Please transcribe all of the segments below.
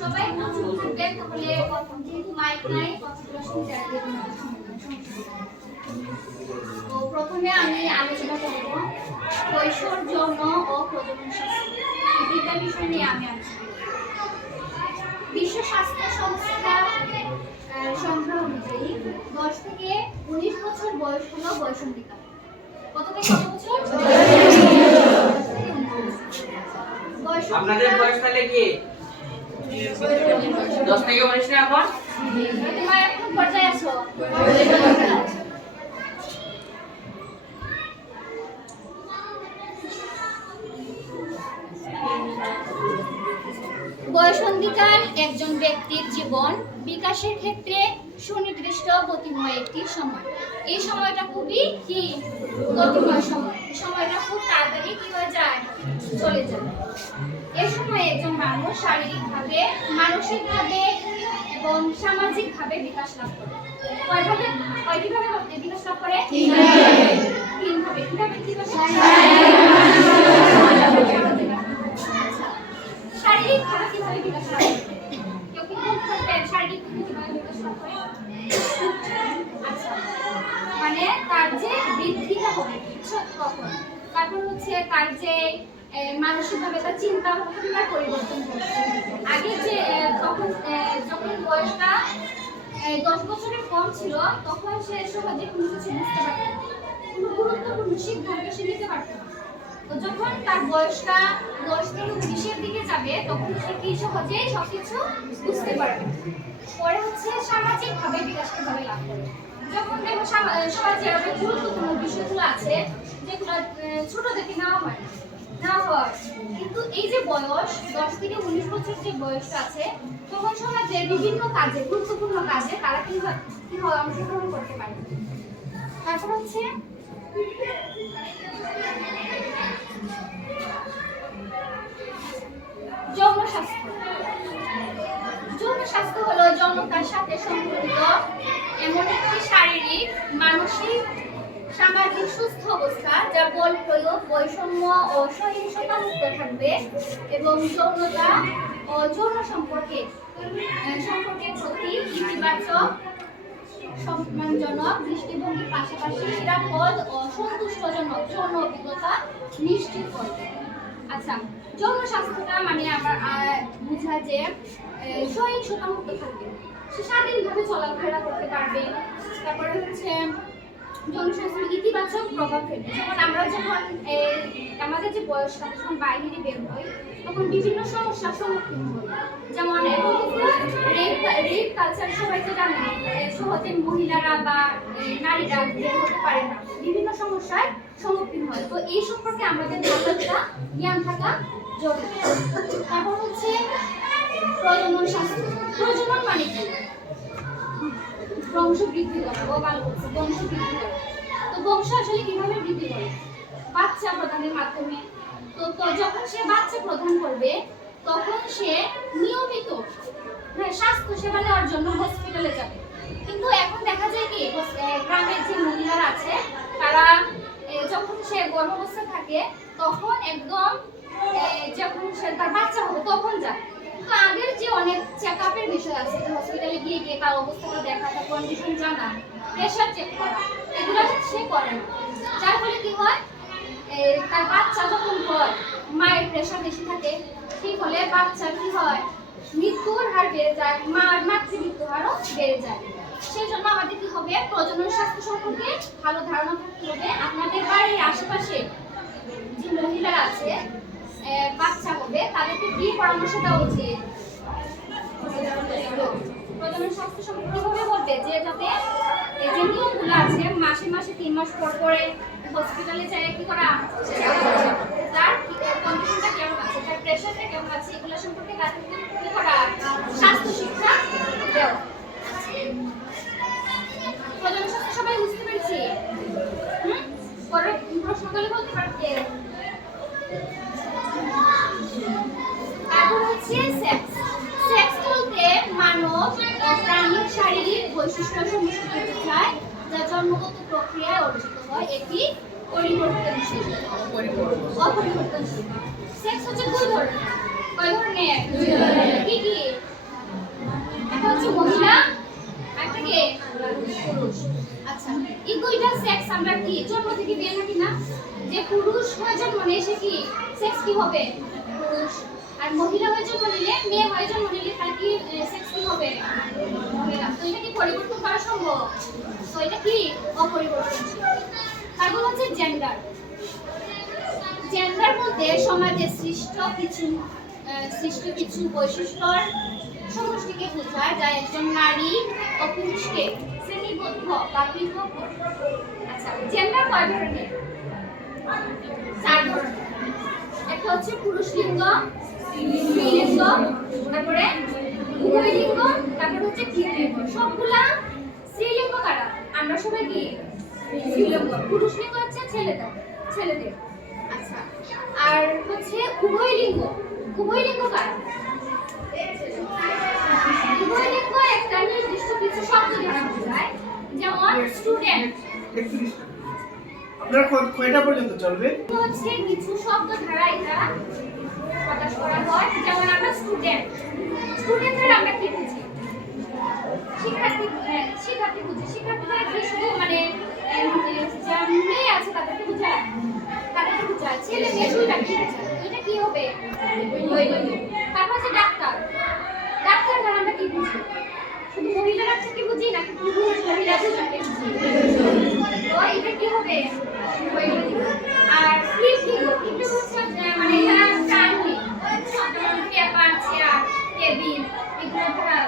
সবাই মনোযোগ থাকবেন তাহলে যেহেতু মাইক নাই কথাগুলো শুনতে আসবেন। তো প্রথমে আমি আলোচনা করব কৈশোর যৌন ও প্রজনন স্বাস্থ্য এই দুইটা বিষয় নিয়ে আমি আলোচনা করব। বিশ্ব স্বাস্থ্য সংস্থা সংখ্যা অনুযায়ী 10 থেকে 19 বছর বয়স হলো বয়সন্ধিকাল। কত থেকে কত বছর? আপনাদের বয়স তাহলে কি 10 থেকে 19 না এখন? তোমরা এখন পর্যায়ে আছো। বয়সন্ধিকাল একজন ব্যক্তির জীবন বিকাশের ক্ষেত্রে সুনির্দিষ্ট গতিময় একটি সময়। এই সময়টা খুবই কি গতিময় সময়। এই সময়টা খুব তাড়াতাড়ি কি হয়ে যায়, চলে যায়। এই সময়ে একজন মানুষ শারীরিকভাবে, মানসিকভাবে এবং সামাজিকভাবে বিকাশ লাভ করে। কয়ভাবে বিকাশ লাভ করে? তিনভাবে। কিভাবে? শারীরিকভাবে কিভাবে বিকাশ লাভ করে? কেউ কি বলতে শারীরিকভাবে কিভাবে বিকাশ লাভ করে? আচ্ছা, মানে তার যে বৃদ্ধিটা হবে তখন, তারপর হচ্ছে তার যে মানসিকভাবে তার চিন্তা ভাবনার পরিবর্তন করছে। আগে যে যখন বয়সটা 10 বছরের কম ছিল তখন সে সহজে কোনো কিছু বুঝতে পারত না, কোনো গুরুত্বপূর্ণ সিদ্ধান্ত সে নিতে পারত না। তো যখন তার বয়সটা 10 থেকে 20-এর দিকে যাবে তখন সে কি সহজেই সবকিছু বুঝতে পারবে। পরে হচ্ছে সামাজিকভাবে বিকাশ কিভাবে লাভ করে। যখন দেখো সমাজে অনেক গুরুত্বপূর্ণ বিষয়গুলো আছে যেগুলো ছোট থেকে নেওয়া হয় কিন্তু এই যে বয়স 10 থেকে 19 বছর যে বয়সটা আছে তখন সমাজে বিভিন্ন কাজে, গুরুত্বপূর্ণ কাজে তারা কিভাবে অংশগ্রহণ করতে পারে। তারপর হচ্ছে যৌন স্বাস্থ্য। যৌন স্বাস্থ্য হলো যৌনতার সাথে সম্পর্কিত এমন একটি শারীরিক, মানসিক, সামাজিক সুস্থ অবস্থা যা বল প্রয়োগ, বৈষম্য ও সহিংসতা মুক্ত থাকবে এবং যৌনতা ও যৌন সম্পর্কের প্রতি ইতিবাচক, সম্মানজনক দৃষ্টিভঙ্গির পাশাপাশি নিরাপদ ও সন্তুষ্টজনক যৌন অভিজ্ঞতা নিশ্চিত করবে। আচ্ছা, যৌন স্বাস্থ্যটা মানে আমার বোঝায় যে সহিংসতা মুক্ত থাকবে, সে স্বাধীনভাবে চলাফেরা করতে পারবে। তারপরে হচ্ছে জনস্বাস্থ্যের ইতিবাচক প্রভাব ফেলবে। যেমন আমরা যখন আমাদের যে বয়সটা যখন বাইরে বের হই তখন বিভিন্ন সমস্যার সম্মুখীন হই। যেমন রেপ কালচার সবাই তো জানে, সহজে মহিলারা বা নারীরা বের হতে পারে না, বিভিন্ন সমস্যার সম্মুখীন হয়। তো এই সম্পর্কে আমাদের জ্ঞান থাকা জরুরি। তারপর হচ্ছে প্রজনন স্বাস্থ্য। প্রজনন মানে কি? বংশ বৃদ্ধি করা। বংশ বৃদ্ধি করা। তো বংশ আসলে কিভাবে বৃদ্ধি করে? বাচ্চা প্রদানের মাধ্যমে। তো যখন সে বাচ্চা প্রদান করবে তখন সে নিয়মিত স্বাস্থ্য সেবা নেওয়ার জন্য হসপিটালে যাবে। কিন্তু এখন দেখা যায় কি গ্রামের যে মহিলারা আছে তারা যখন সে গর্ভাবস্থা থাকে তখন একদম যখন সে তার বাচ্চা হবে তখন যায়। তো আগের যে অনেক চেকআপের বিষয় আছে, যে হসপিটালে গিয়ে তার অবস্থাটা দেখা, তার কন্ডিশন জানা, প্রেশার চেক করা, এগুলো সে করে না। যার ফলে কি হয়, তার বাচ্চা যখন হয় মায়ের প্রেশার বেশি থাকে, সেই ফলে বাচ্চার কি হয়, মৃত্যুর হার বেড়ে যায়, মাতৃমৃত্যুর হারও বেড়ে যায়। সেই জন্য আমাদের কি হবে, প্রজনন স্বাস্থ্য সম্পর্কে ভালো ধারণা থাকতে হবে। আপনাদের বাড়ির আশেপাশে যে মহিলারা আছে বাচ্চা হবে তাদেরকে কি পরামর্শ দেওয়া উচিত? প্রজনন স্বাস্থ্য সম্পর্কে কিভাবে বলবে যে যাতে এই যে নিয়মগুলো আছে মাসে মাসে 3 মাস পর পরে হসপিটালে যায় কি করা, তার কন্ডিশনটা কেমন আছে, তার প্রেশারটা কেমন আছে, এগুলো সম্পর্কে তাদের কি করা, স্বাস্থ্য শিক্ষা দেওয়া। প্রজনন স্বাস্থ্য সবাই বুঝতে পেরেছি? পরে প্রশ্ন করলে বলতে পারবে। তারপর হচ্ছে সেক্স। সেক্স বলতে মানব প্রাণীর শারীরিক বৈশিষ্ট্য সমষ্টিকে বোঝায় যা জন্মগত প্রক্রিয়ায় অর্জিত হয়। এটি অপরিবর্তনশীল। সেক্স হচ্ছে দুই ধরনের। কয় ধরনের? ধরনের কি কি? একটা হচ্ছে মহিলা, একটা কে পুরুষ। আচ্ছা, এই দুইটা সেক্স আমরা কি জন্ম থেকে পেয়ে থাকি না? যে পুরুষ হয়ে জন্ম নিলে সে কি সেক্স কি হবে? পুরুষ। আর মহিলা হয়ে জন্ম নিলে, মেয়ে হয়ে জন্ম নিলে তার কি সেক্স কি হবে? মহিলা। তো এটা কি পরিবর্তন করা সম্ভব? তো এটা কি অপরিবর্তনশীল। তারপর হচ্ছে জেন্ডার। জেন্ডার বলতে সমাজে সৃষ্ট কিছু বৈশিষ্ট্যর সমষ্টিকে বোঝায় যা একজন নারী ও পুরুষকে শ্রেণীবদ্ধ বা পৃথক করে। আচ্ছা, জেন্ডার কয় ধরনের? 4 ধরনের। একটা হচ্ছে পুরুষ লিঙ্গ, স্ত্রীলিঙ্গ, তারপরে উভয় লিঙ্গ, তারপর হচ্ছে তৃতীয়। সবগুলা স্ত্রীলিঙ্গ কারা? আমরা সবাই কি স্ত্রীলিঙ্গ। পুরুষ লিঙ্গ হচ্ছে ছেলেদের। আচ্ছা, আর হচ্ছে উভয় লিঙ্গ কারা? উভয় লিঙ্গ একটা নির্দিষ্ট কিছু শব্দ দ্বারা বোঝায়, যেমন স্টুডেন্ট। আপনার কয়টা পর্যন্ত চলবে? হচ্ছে কিছু শব্দ দ্বারা এটা প্রকাশ করা হয়, যেমন আমরা স্টুডেন্টদের আমরা কি বুঝি? শিক্ষার্থী বুঝি। শিক্ষার্থীরা কি শুধু মানে যা মেয়ে আছে তাদেরকে বোঝায়? ছেলে মেয়ে দুইটা কি বোঝায়? এটা কি হবে? তারপর হচ্ছে ডাক্তার দ্বারা আমরা কি বুঝি? শুধু মহিলা ডাক্তারকে বুঝি নাকি পুরুষ মহিলা দুজনকে বুঝি? তো এটা কি হবে? আর ফ্লিপ হচ্ছে মানে যারা চাকরি পেপার, চেয়ার, টেবিল এগুলো তারা।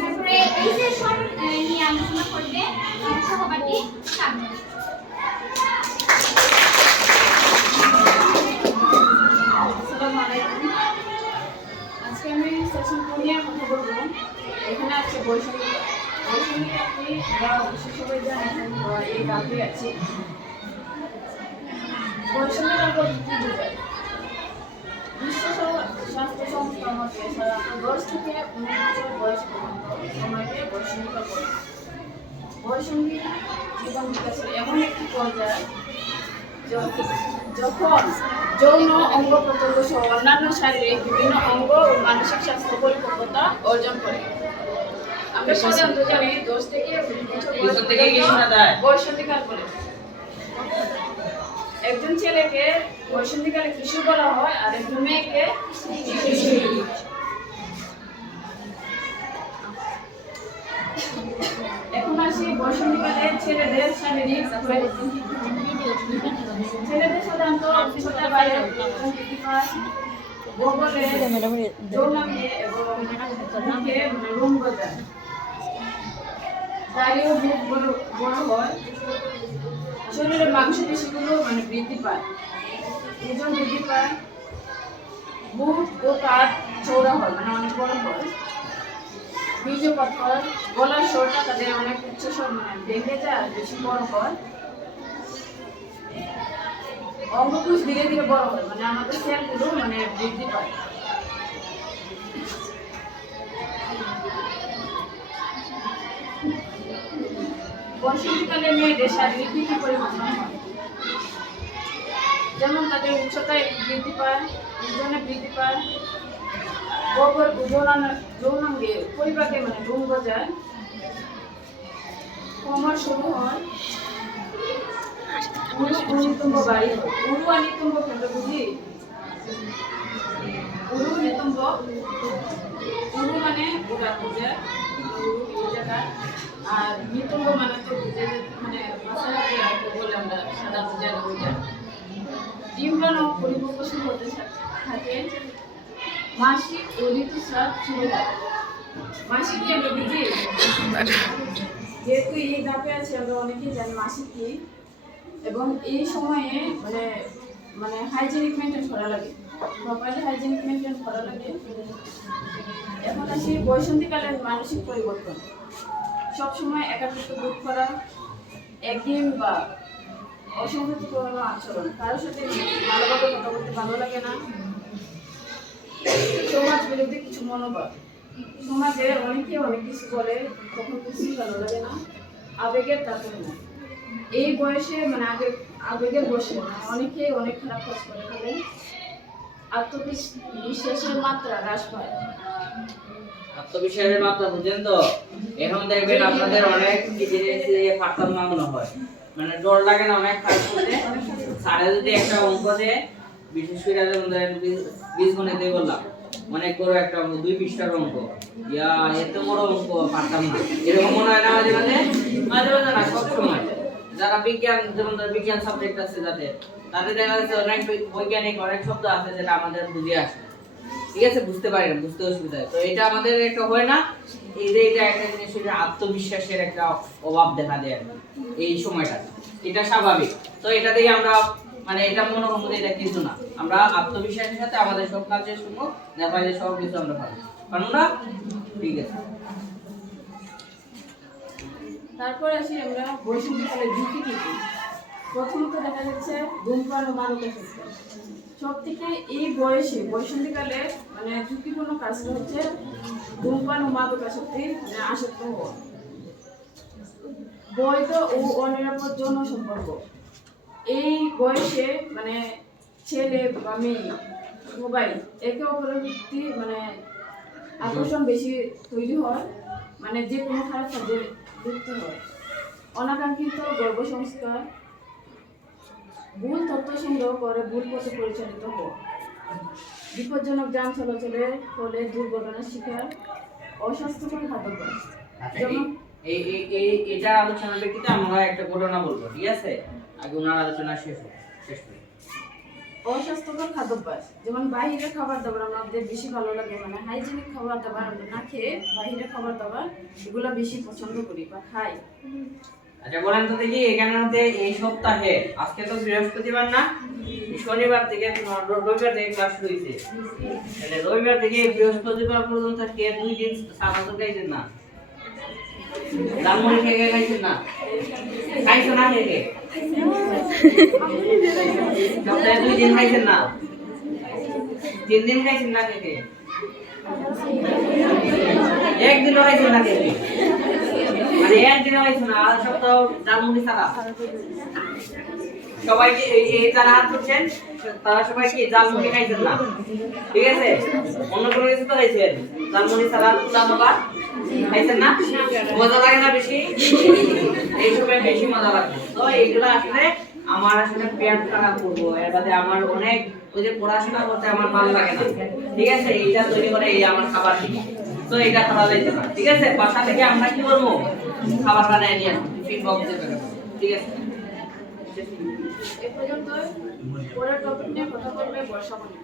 তারপরে এই যে সব নিয়ে আলোচনা করবে সহপাঠী সামনে। আজকে আমি সেকশন 2 নিয়ে কথা বলবো। এখানে আছে বৈষম্য। আপনি অবশ্যই সবাই জানেন, এই ডাকে আছে। বৈষম্যটা বলতে কি বোঝায়? বিশ্ব স্বাস্থ্য সংস্থা মতে সাধারণত 10 থেকে 19 বছর বয়স পর্যন্ত সময়কে বৈষম্যতা বলে। বৈষম্যিক জীবন বিকাশের এমন একটি পর্যায় যখন যৌন অঙ্গ প্রত্যঙ্গ সহ অন্যান্য শারীরিক বিভিন্ন অঙ্গ ও মানসিক স্বাস্থ্য পরিপক্বতা অর্জন করে। আমরা সাধারণত জানি 10 থেকে 19 বছর বয়স থেকে কি শোনা যায়? বয়সন্ধিকাল বলে। একজন ছেলেকে বয়সন্ধিকালে কিশোর বলা হয় আর একজন মেয়েকে কিশোরী। এখন আসি বয়সন্ধিকালে ছেলেদের শারীরিক পরিবর্তন। ছেলেদের সাধারণত ছোটা বাইরে বৃদ্ধি পায়, বগলে যৌনাঙ্গে এবং মুখে রোম গজায়, দাড়িও বুক বড় হয়, শরীরের মাংসপেশিগুলো মানে বৃদ্ধি পায়, ওজন বৃদ্ধি পায়, বুক ও কাঁধ চৌড়া হয় মানে অনেক বড় হয়, বীর্যপাত, গলার স্বরটা তাদের অনেক উচ্চস্বর মানে ভেঙে যায়, বেশি বড় হয়, অঙ্গকোষ ধীরে ধীরে বড় হয় মানে আমাদের সেলগুলো মানে বৃদ্ধি পায়। বয়সন্ধিকালে মেয়েদের শারীরিক কি পরিবর্তন হয়? যেমন তাদের উচ্চতা একটু বৃদ্ধি পায়, ওজনে বৃদ্ধি পায়, বগল যৌনাঙ্গে পরিপাকে মানে রোম গজায়, কোমর সরু হয়, নিতম্ব বাড়ি হয়। উরু আর নিতম্ব কেন বুঝি? উরু নিতম্ব, উরু মানে ওটা বোঝায়, উরু জায়গা, আর নিতম্ব মানে তো বুঝে মানে মাথাটাকে বলে আমরা সাধারণত জানি ওইটা। ডিম্বাণু পরিপক্ক শুরু হতে থাকে, মাসিক ও ঋতুস্রাব শুরু হয়। মাসিক কি আমরা বুঝি? যেহেতু এই ধাপে আছে আমরা অনেকেই জানি মাসিক কি, এবং এই সময়ে মানে মানে হাইজেনিক মেনটেন করা লাগে, প্রপারলি হাইজেনিক মেনটেন করা লাগে। এখন আসি বয়সন্ধিকালের মানসিক পরিবর্তন। সবসময় একাকিত্ব বোধ করা, একঘেয়েমি বা অসংগতিপূর্ণ আচরণ, কারোর সাথে ভালোভাবে কথা বলতে ভালো লাগে না, সমাজ বিরোধী কিছু মনোভাব, সমাজে অনেকে অনেক কিছু বলে তখন কিছুই ভালো লাগে না, আবেগের তারতম্য। এই বয়সে মানে আবেগের বসে অনেকে অনেক খারাপ কাজ করে ফেলে। আত্মবিশ্বাসের মাত্রা হ্রাস পায়। আত্মবিশ্বাসের মাত্রা বুঝেন তো? এখন দেখবেন আপনাদের অনেক জিনিস পারতাম না মনে হয়, মানে ডর লাগে না অনেক কাজ করতে। স্যারে যদি একটা অঙ্ক দেয়, বিশেষ করে যেমন ধরেন বীজগণিতে বললাম, অনেক বড় একটা অঙ্ক, 2 পৃষ্ঠার অঙ্ক, ইয়া এত বড় অঙ্ক পারতাম না, এরকম মনে হয় না মাঝে মাঝে? মাঝে মাঝে না, সব সময়। যারা বিজ্ঞান, যেমন ধর বিজ্ঞান সাবজেক্ট আছে যাদের, তাদের দেখা যাচ্ছে অনেক বৈজ্ঞানিক অনেক শব্দ আছে যেটা আমাদের বুঝে আসে, ঠিক আছে, বুঝতে পারি না, বুঝতে অসুবিধা হয়। তো এটা আমাদের একটা হয় না, এই যে এটা একটা জিনিস, যে আত্মবিশ্বাসের একটা অভাব দেখা দেয় এই সময়টা, এটা স্বাভাবিক। তো এটা থেকে আমরা মানে এটা মনে হবো যে এটা কিছু না, আমরা আত্মবিশ্বাসের সাথে আমাদের সব কাজে শুনবো, দেখা যায় সব কিছু আমরা পারবো, কারণ না, ঠিক আছে। তারপর আসি আমরা বয়সন্ধিকালের ঝুঁকি কি কি। প্রথমত দেখা যাচ্ছে ধূমপান ও মাদকাসক্তি। সব থেকে এই বয়সে বয়সন্ধিকালে মানে ঝুঁকিপূর্ণ কাজটা হচ্ছে ধূমপান ও মাদকাসক্তি মানে আসক্ত হওয়া। বৈধ ও অনিরাপদ যৌন সম্পর্ক, এই বয়সে মানে ছেলে বা মেয়ে সবাই একে অপরের প্রতি মানে আকর্ষণ বেশি তৈরি হয়, মানে যে কোনো খারাপ কাজে লিপ্ত হয়। অনাকাঙ্ক্ষিত গর্ভসংস্কার, ভুল তথ্য সংগ্রহ করে ভুল পথে পরিচালিত হওয়া, বিপজ্জনক যান চলাচলের ফলে দুর্ঘটনার শিকার, অস্বাস্থ্যকর খাদ্যাভ্যাস। যেমন এটা আলোচনার ব্যক্তিতে আমরা একটা ঘটনা বলবো, ঠিক আছে, আগে ওনার আলোচনা শেষ করি। অস্বাস্থ্যকর খাদ্যাভ্যাস, যেমন বাইরের খাবার দাবার আমাদের বেশি ভালো লাগে, মানে হাইজেনিক খাবার দাবার আমরা না খেয়ে বাইরের খাবার দাবার এগুলো বেশি পছন্দ করি বা খাই। আচ্ছা বলেন তো দেখি, এখানে হতে এই সপ্তাহে, আজকে তো বৃহস্পতিবার না, শনিবার থেকে রবিবার থেকে ক্লাস শুরু হয়েছে, তাহলে রবিবার থেকে বৃহস্পতিবার পর্যন্ত কে 2 দিন সাবান খাইছেন না? জালমুড়ি খেয়ে খাইছেন না? খাইছো না খেয়ে? সপ্তাহে 2 দিন খাইছেন না? 3 দিন খাইছেন না খেয়ে? একদিনও খাইছেন না খেয়ে? মানে একদিনও খাইছো না, আর সপ্তাহ জালমুড়ি ছাড়া? সবাই কি এই যারা হাত করছেন তারা সবাই কি জালমুড়ি খাইছেন না? ঠিক আছে, অন্য কোনো কিছু তো খাইছেন, জালমুড়ি ছাড়া তুলা খাবার খাইছেন না? মজা লাগে না বেশি? এই সময় বেশি মজা লাগে। তো এইগুলো আসলে আমার আসলে পেট খারাপ করবো, এর বাদে আমার অনেক ওই যে পড়াশোনা করতে আমার ভালো লাগে না, ঠিক আছে, এইটা তৈরি করে এই আমার খাবার ঠিক, তো এটা খাওয়া যাইতে না, ঠিক আছে। বাসা থেকে আমরা কি করবো, খাবার বানায় নিয়ে আসবো, টিফিন বক্সে করে, ঠিক আছে। এ পর্যন্ত পরের টপিক নিয়ে কথা বলবে বর্ষামণি।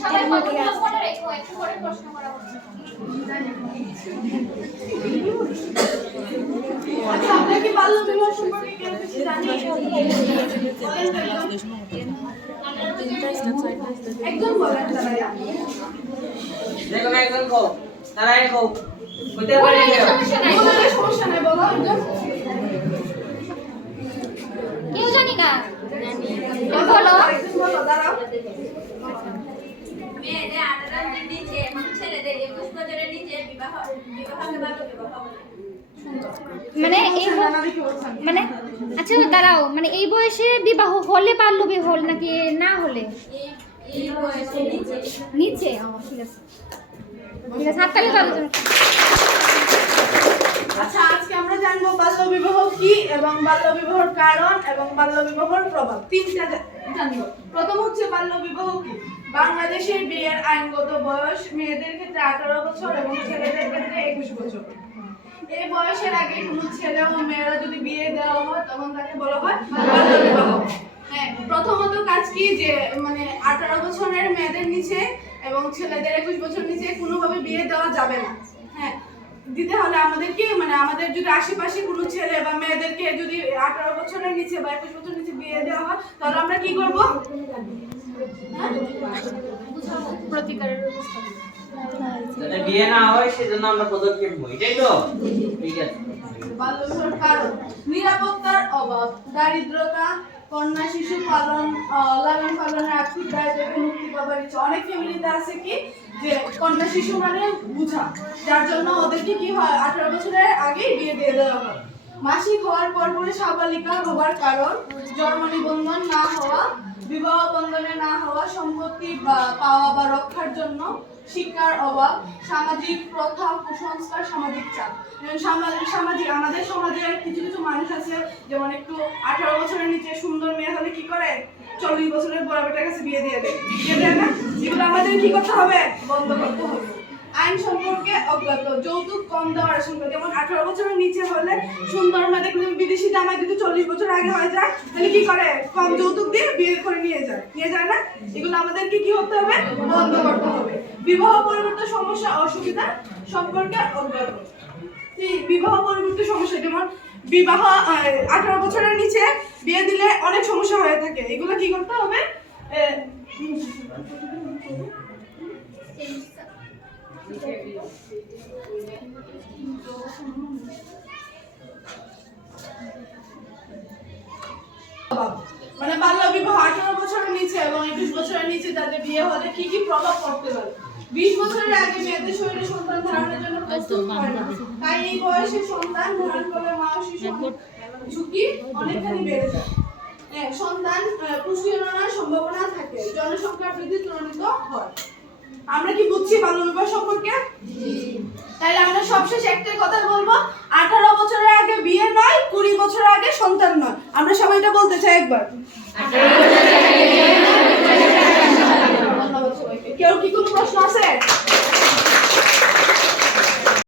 সবাই কথাগুলো মনে রেখো, একটু করে প্রশ্ন করা হচ্ছে। আচ্ছা, আমরা কি বাল্য বিবাহ সম্পর্কে কেউ কিছু জানি? একদম বলেন তারা। দেখো না একজন কও, তারাই কও, কইতে পারে না, সমস্যা নাই, বলো, সমস্যা নাই, বলো একদম। কেউ জানি না, বলো। বলো, দাঁড়াও। মেয়েদের 18 নিচে এবং ছেলেদের 21 বছরের নিচে বিবাহকে বাল্য বিবাহ বলে। মানে এই মানে আচ্ছা দাঁড়াও, মানে এই বয়সে বিবাহ হলে বাল্য বিবাহ নাকি না হলে? এই বয়সে নিচে নিচে, ঠিক আছে, ঠিক আছে, হাততালি তো আলোচনা। আচ্ছা, আজকে আমরা জানবো বাল্য বিবাহ কি এবং বাল্য বিবাহের কারণ এবং বাল্য বিবাহের প্রভাব, তিনটা জানবো। প্রথম হচ্ছে বাল্য বিবাহ কি। বাংলাদেশের বিয়ের আইনগত বয়স মেয়েদের ক্ষেত্রে 18 বছর এবং ছেলেদের ক্ষেত্রে 21 বছর। এই বয়সের আগে কোনো ছেলে ও মেয়েরা যদি বিয়ে দেওয়া হয় তখন তাকে বলা হয় বাল্য বিবাহ। হ্যাঁ, প্রথমত কাজ কি যে মানে 18 বছরের মেয়েদের নিচে এবং ছেলেদের 21 বছর নিচে কোনোভাবে বিয়ে দেওয়া যাবে না। হ্যাঁ, দিতে হলে আমাদেরকে মানে আমাদের যদি আশেপাশে কোনো ছেলে বা মেয়েদেরকে যদি 18 বছরের নিচে বা 21 বছরের নিচে বিয়ে দেওয়া হয় তাহলে আমরা কি করব? প্রতিকারের ব্যবস্থা। যাতে বিয়ে না হয় সেজন্য আমরা পদক্ষেপ নিই, এটাই তো, ঠিক আছে। বাল্য বিবাহের কারণ নিরাপত্তার অভাব, দারিদ্রতা, কন্যা শিশু পালন, লালন পালনের আর্থিক দায় থেকে মুক্তি পাবার ইচ্ছা। অনেক ফ্যামিলিতে আছে কি যে কন্যা শিশু মানে বুঝা, যার জন্য ওদেরকে কি হয় 18 বছরের আগেই বিয়ে দিয়ে দেওয়া হয়। মাসিক হওয়ার পরপরই সাবালিকা হওয়ার কারণ জন্ম নিবন্ধন না হওয়া, বিবাহ বন্ধনে না হওয়া, সম্পত্তি পাওয়া বা রক্ষার জন্য শিক্ষার অভাব, সামাজিক প্রথা, কুসংস্কার, সামাজিক চাপ। সামাজিক আমাদের সমাজে কিছু কিছু মানুষ আছে যেমন একটু 18 বছরের নিচে সুন্দর মেয়ে হলে কি করে 40 বছরের বড় বেটার কাছে বিয়ে দিয়ে দেয়, না? এগুলো আমাদের কি করতে হবে? বন্ধ করতে হবে। আইন সম্পর্কে অজ্ঞাত, যৌতুক কম দেওয়ার আশঙ্কা, যেমন 18 বছরের নিচে হলে সুন্দর মেয়ে দেখলে বিদেশি জামাই যদি 40 বছর আগে হয়ে যায় তাহলে কি করে? কম যৌতুক দিয়ে বিয়ে করে নিয়ে যায় না? এগুলো আমাদেরকে কি করতে হবে? বন্ধ করতে হবে। বিবাহ পরবর্তী সমস্যা অসুবিধা সম্পর্কে অজ্ঞাত। বিবাহ পরবর্তী সমস্যা যেমন বিবাহ 18 বছরের নিচে বিয়ে দিলে অনেক সমস্যা হয়ে থাকে, এগুলো কি করতে হবে? মানে বাল্য বিবাহ 18 বছরের নিচে এবং 21 বছরের নিচে যাদের বিয়ে হলে কি কি প্রভাব পড়তে পারে? 20 বছরের আগে মেয়েদের শরীরে সন্তান ধারণের জন্য প্রস্তুত হয় না, তাই এই বয়সে সন্তান ধারণ করলে মা ও শিশুর ঝুঁকি অনেকখানি বেড়ে যায়। সন্তান পুষ্টিহীনতার সম্ভাবনা থাকে, জনসংখ্যা বৃদ্ধি ত্বরান্বিত হয়। আমরা কি বুঝছি বাল্য বিবাহ সম্পর্কে? তাহলে আমরা সবশেষে একটাই কথা বলবো, 18 বছরের আগে বিয়ে নয়, 20 বছরের আগে সন্তান নয়। আমরা সবাই এটা বলতে চাই একবার। ধন্যবাদ সবাইকে। কেউ কি কোনো প্রশ্ন আছে?